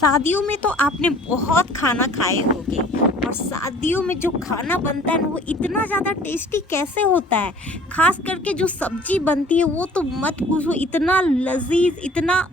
शादियों में तो आपने बहुत खाना खाए होंगे और शादियों में जो खाना बनता है ना वो इतना ज़्यादा टेस्टी कैसे होता है। खास करके जो सब्जी बनती है वो तो मत पूछो, इतना लजीज, इतना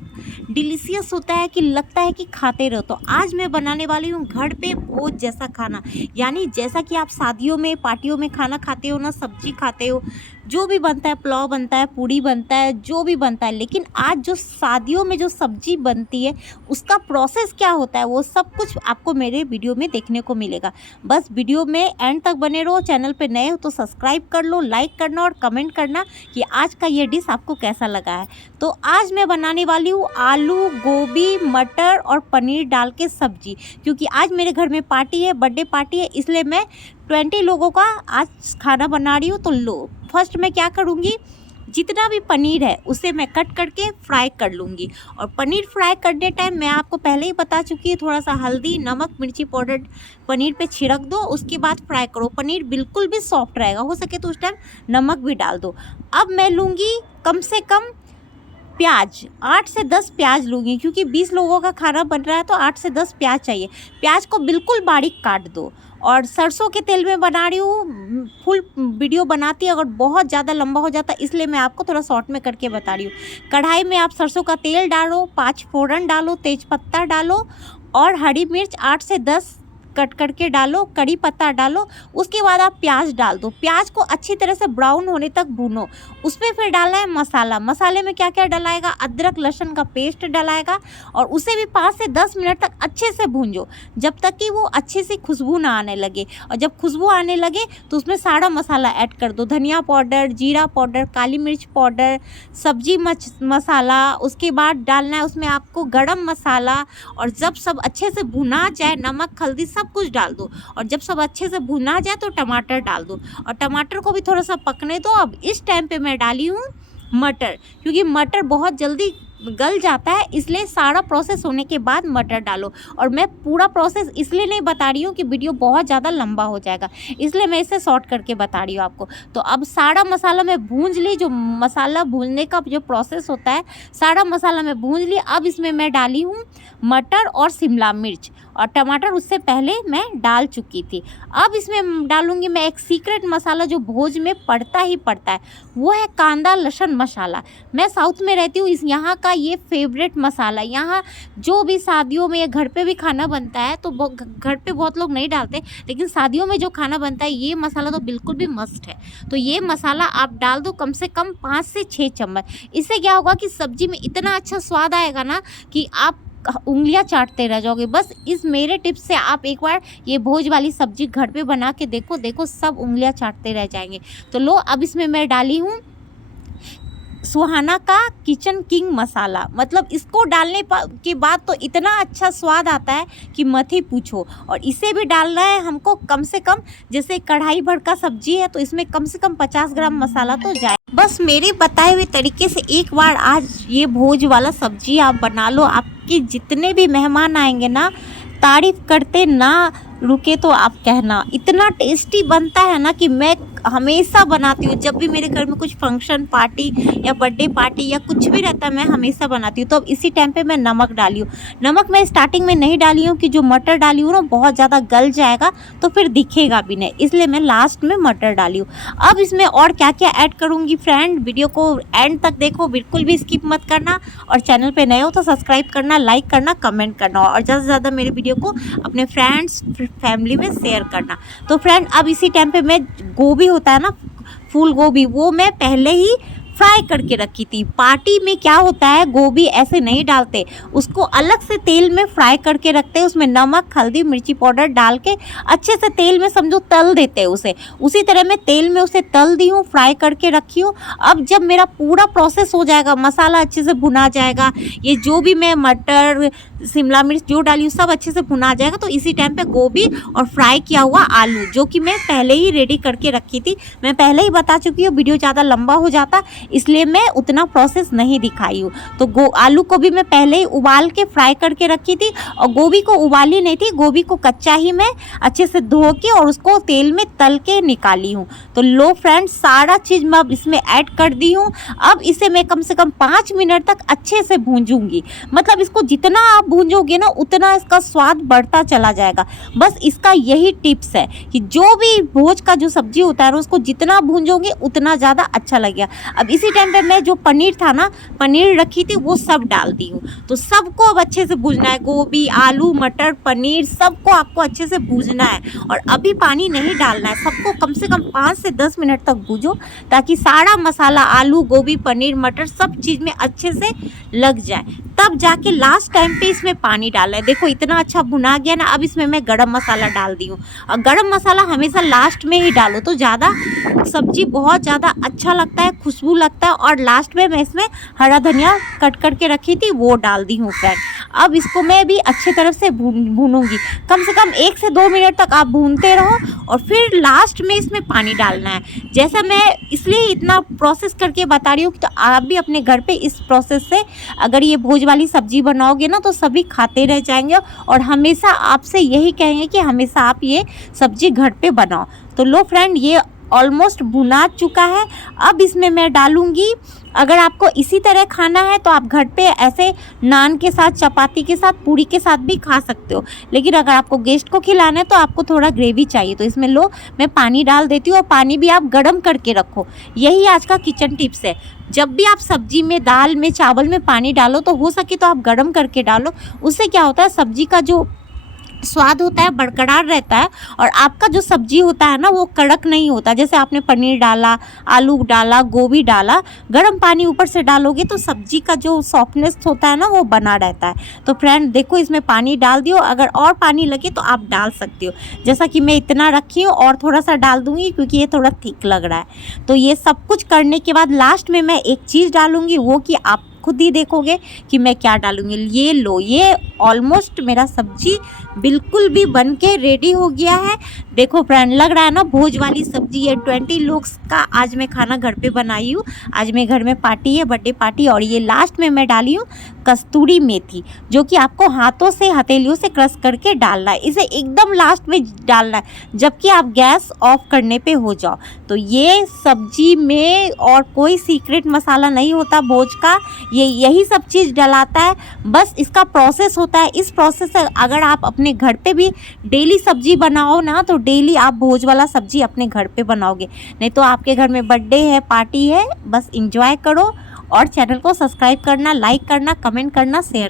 डिलीशियस होता है कि लगता है कि खाते रहो। तो आज मैं बनाने वाली हूँ घर पे भोज जैसा खाना, यानी जैसा कि आप शादियों में पार्टियों में खाना खाते हो ना, सब्जी खाते हो, जो भी बनता है, पुलाव बनता है, पूड़ी बनता है, जो भी बनता है, लेकिन आज जो शादियों में जो सब्जी बनती है उसका प्रोसेस क्या होता है वो सब कुछ आपको मेरे वीडियो में देखने को मिलेगा। बस वीडियो में एंड तक बने रहो। चैनल पे नए हो तो सब्सक्राइब कर लो, लाइक करना और कमेंट करना कि आज का ये डिश आपको कैसा लगा है। तो आज मैं बनाने वाली हूँ आलू, गोभी, मटर और पनीर डाल के सब्जी, क्योंकि आज मेरे घर में पार्टी है, बर्थडे पार्टी है, इसलिए मैं 20 लोगों का आज खाना बना रही हूँ। तो लो, फर्स्ट मैं क्या करूँगी, जितना भी पनीर है उसे मैं कट करके फ्राई कर लूँगी। और पनीर फ्राई करने टाइम मैं आपको पहले ही बता चुकी हूँ, थोड़ा सा हल्दी, नमक, मिर्ची पाउडर पनीर पे छिड़क दो, उसके बाद फ्राई करो। पनीर बिल्कुल भी सॉफ्ट रहेगा, हो सके तो उस टाइम नमक भी डाल दो। अब मैं लूँगी कम से कम प्याज, 8 से 10 प्याज लूँगी, क्योंकि 20 लोगों का खाना बन रहा है तो 8 से 10 प्याज चाहिए। प्याज को बिल्कुल बारीक काट दो। और सरसों के तेल में बना रही हूँ, फुल वीडियो बनाती है अगर बहुत ज़्यादा लंबा हो जाता, इसलिए मैं आपको थोड़ा शॉर्ट में करके बता रही हूँ। कढ़ाई में आप सरसों का तेल डालो, 5 फोड़न डालो, तेज़पत्ता डालो और हरी मिर्च 8 से 10 कट करके डालो, कड़ी पत्ता डालो। उसके बाद आप प्याज डाल दो। प्याज को अच्छी तरह से ब्राउन होने तक भूनो। उसमें फिर डालना है मसाला। मसाले में क्या क्या डलाएगा, अदरक लहसुन का पेस्ट डलाएगा और उसे भी 5 से 10 मिनट तक अच्छे से भूंजो, जब तक कि वो अच्छे से खुशबू ना आने लगे। और जब खुशबू आने लगे तो उसमें सारा मसाला ऐड कर दो, धनिया पाउडर, जीरा पाउडर, काली मिर्च पाउडर, सब्जी मसाला। उसके बाद डालना है उसमें आपको गरम मसाला। और जब सब अच्छे से भुना जाए, नमक, हल्दी सब कुछ डाल दो। और जब सब अच्छे से भुना जाए तो टमाटर डाल दो और टमाटर को भी थोड़ा सा पकने दो। अब इस टाइम पे मैं डाली हूँ मटर, क्योंकि मटर बहुत जल्दी गल जाता है, इसलिए सारा प्रोसेस होने के बाद मटर डालो। और मैं पूरा प्रोसेस इसलिए नहीं बता रही हूँ कि वीडियो बहुत ज़्यादा लंबा हो जाएगा, इसलिए मैं इसे शॉर्ट करके बता रही हूँ आपको। तो अब सारा मसाला मैं भूंज ली, जो मसाला भूनने का जो प्रोसेस होता है, सारा मसाला मैं भूंज ली। अब इसमें मैं डाली हूँ मटर और शिमला मिर्च, और टमाटर उससे पहले मैं डाल चुकी थी। अब इसमें डालूंगी मैं एक सीक्रेट मसाला जो भोज में पड़ता ही पड़ता है, वो है कांदा लहसुन मसाला। मैं साउथ में रहती हूँ, इस यहाँ का ये फेवरेट मसाला। यहाँ जो भी शादियों में या घर पे भी खाना बनता है तो घर पे बहुत लोग नहीं डालते, लेकिन शादियों में जो खाना बनता है ये मसाला तो बिल्कुल भी मस्ट है। तो ये मसाला आप डाल दो कम से कम 5 से 6 चम्मच। इससे क्या होगा कि सब्जी में इतना अच्छा स्वाद आएगा ना कि आप उंगलियां चाटते रह जाओगे। बस इस मेरे टिप्स से आप एक बार ये भोज वाली सब्जी घर पे बना के देखो, देखो सब उंगलियां चाटते रह जाएंगे। तो लो, अब इसमें मैं डाली हूँ सुहाना का किचन किंग मसाला। मतलब इसको डालने के बाद तो इतना अच्छा स्वाद आता है कि मत ही पूछो। और इसे भी डालना है हमको कम से कम, जैसे कढ़ाई भर का सब्जी है तो इसमें कम से कम 50 ग्राम मसाला तो जाए। बस मेरे बताए हुए तरीके से एक बार आज ये भोज वाला सब्जी आप बना लो, आपके जितने भी मेहमान आएंगे ना, तारीफ करते ना रुके तो आप कहना। इतना टेस्टी बनता है ना कि मैं हमेशा बनाती हूँ। जब भी मेरे घर में कुछ फंक्शन, पार्टी या बर्थडे पार्टी या कुछ भी रहता है, मैं हमेशा बनाती हूँ। तो अब इसी टाइम पे मैं नमक डाली हूँ। नमक मैं स्टार्टिंग में नहीं डाली हूँ कि जो मटर डाली हूँ ना बहुत ज़्यादा गल जाएगा तो फिर दिखेगा भी नहीं, इसलिए मैं लास्ट में मटर डाली हूँ। अब इसमें और क्या क्या ऐड करूँगी फ्रेंड, वीडियो को एंड तक देखो, बिल्कुल भी स्किप मत करना। और चैनल पर नए हो तो सब्सक्राइब करना, लाइक करना, कमेंट करना और ज़्यादा से ज़्यादा मेरे वीडियो को अपने फ्रेंड्स फैमिली में शेयर करना। तो फ्रेंड, अब इसी टाइम पे मैं गोभी होता है ना, फूल गोभी, वो मैं पहले ही फ्राई करके रखी थी। पार्टी में क्या होता है, गोभी ऐसे नहीं डालते, उसको अलग से तेल में फ्राई करके रखते हैं। उसमें नमक, हल्दी, मिर्ची पाउडर डाल के अच्छे से तेल में समझो तल देते हैं उसे। उसी तरह मैं तेल में उसे तल दी हूँ, फ्राई करके रखी हूँ। अब जब मेरा पूरा प्रोसेस हो जाएगा, मसाला अच्छे से भुना जाएगा, ये जो भी मैं मटर, शिमला मिर्च जो डाली हूँ सब अच्छे से भुना जाएगा, तो इसी टाइम पे गोभी और फ्राई किया हुआ आलू, जो कि मैं पहले ही रेडी करके रखी थी, मैं पहले ही बता चुकी हूँ, वीडियो ज़्यादा लंबा हो जाता इसलिए मैं उतना प्रोसेस नहीं दिखाई हूँ। तो आलू को भी मैं पहले ही उबाल के फ्राई करके रखी थी, और गोभी को उबाली नहीं थी, गोभी को कच्चा ही मैं अच्छे से धो के और उसको तेल में तल के निकाली हूँ। तो लो फ्रेंड्स, सारा चीज़ मैं अब इसमें ऐड कर दी हूँ। अब इसे मैं कम से कम 5 मिनट तक अच्छे से भूंजूंगी। मतलब इसको जितना आप भूंजोगे ना उतना इसका स्वाद बढ़ता चला जाएगा। बस इसका यही टिप्स है कि जो भी भोज का जो सब्जी होता है उसको जितना भूंजोगे उतना ज़्यादा अच्छा लगेगा। अब इसी टाइम पे मैं जो पनीर था ना, पनीर रखी थी, वो सब डाल दी हूँ। तो सबको अब अच्छे से भूजना है, गोभी, आलू, मटर, पनीर, सबको आपको अच्छे से भूजना है। और अभी पानी नहीं डालना है, सबको कम से कम 5 से 10 मिनट तक भूजो, ताकि सारा मसाला आलू, गोभी, पनीर, मटर सब चीज़ में अच्छे से लग जाए। तब जाके लास्ट टाइम पे इसमें पानी डालना है। देखो इतना अच्छा भुना गया ना। अब इसमें मैं गरम मसाला डाल दी हूँ, और गरम मसाला हमेशा लास्ट में ही डालो तो ज़्यादा सब्जी बहुत ज़्यादा अच्छा लगता है, खुशबू लगता है। और लास्ट में मैं इसमें हरा धनिया कट करके रखी थी वो डाल दी हूँ फ्रेंड। अब इसको मैं भी अच्छी तरह से भूनूंगी। कम से कम 1 से 2 मिनट तक आप भूनते रहो, और फिर लास्ट में इसमें पानी डालना है। जैसा मैं इसलिए इतना प्रोसेस करके बता रही हूँ कि तो आप भी अपने घर पे इस प्रोसेस से अगर ये भोज वाली सब्जी बनाओगे ना तो सभी खाते रह जाएंगे, और हमेशा आपसे यही कहेंगे कि हमेशा आप ये सब्जी घर पे बनाओ। तो लो फ्रेंड, ये ऑलमोस्ट भुना चुका है। अब इसमें मैं डालूंगी, अगर आपको इसी तरह खाना है तो आप घर पे ऐसे नान के साथ, चपाती के साथ, पूरी के साथ भी खा सकते हो। लेकिन अगर आपको गेस्ट को खिलाना है तो आपको थोड़ा ग्रेवी चाहिए, तो इसमें लो मैं पानी डाल देती हूँ। और पानी भी आप गर्म करके रखो। यही आज का किचन टिप्स है। जब भी आप सब्जी में, दाल में, चावल में पानी डालो तो हो सके तो आप गर्म करके डालो। उससे क्या होता है, सब्जी का जो स्वाद होता है बरकरार रहता है, और आपका जो सब्जी होता है ना वो कड़क नहीं होता। जैसे आपने पनीर डाला, आलू डाला, गोभी डाला, गर्म पानी ऊपर से डालोगे तो सब्जी का जो सॉफ्टनेस होता है ना वो बना रहता है। तो फ्रेंड देखो, इसमें पानी डाल दियो, अगर और पानी लगे तो आप डाल सकते हो। जैसा कि मैं इतना रखी हूँ, और थोड़ा सा डाल दूँगी क्योंकि ये थोड़ा थिक लग रहा है। तो ये सब कुछ करने के बाद लास्ट में मैं एक चीज़ डालूँगी, वो कि आप खुद ही देखोगे कि मैं क्या डालूंगी। ये लो, ये ऑलमोस्ट मेरा सब्जी बिल्कुल भी बन के रेडी हो गया है। देखो फ्रेंड, लग रहा है ना भोज वाली सब्जी। ये 20 लोग का आज मैं खाना घर पे बनाई हूँ। आज मेरे घर में पार्टी है, बर्थडे पार्टी। और ये लास्ट में मैं डाली हूँ कस्तूरी मेथी, जो कि आपको हाथों से, हथेलियों से क्रश करके डालना है। इसे एकदम लास्ट में डालना है जबकि आप गैस ऑफ करने पे हो जाओ। तो ये सब्जी में और कोई सीक्रेट मसाला नहीं होता भोज का, ये यही सब चीज़ डलाता है। बस इसका प्रोसेस होता है। इस प्रोसेस से अगर आप अपने घर पे भी डेली सब्जी बनाओ ना, तो डेली आप भोज वाला सब्जी अपने घर पे बनाओगे। नहीं तो आपके घर में बर्थडे है, पार्टी है, बस इंजॉय करो। और चैनल को सब्सक्राइब करना, लाइक करना, कमेंट करना, शेयर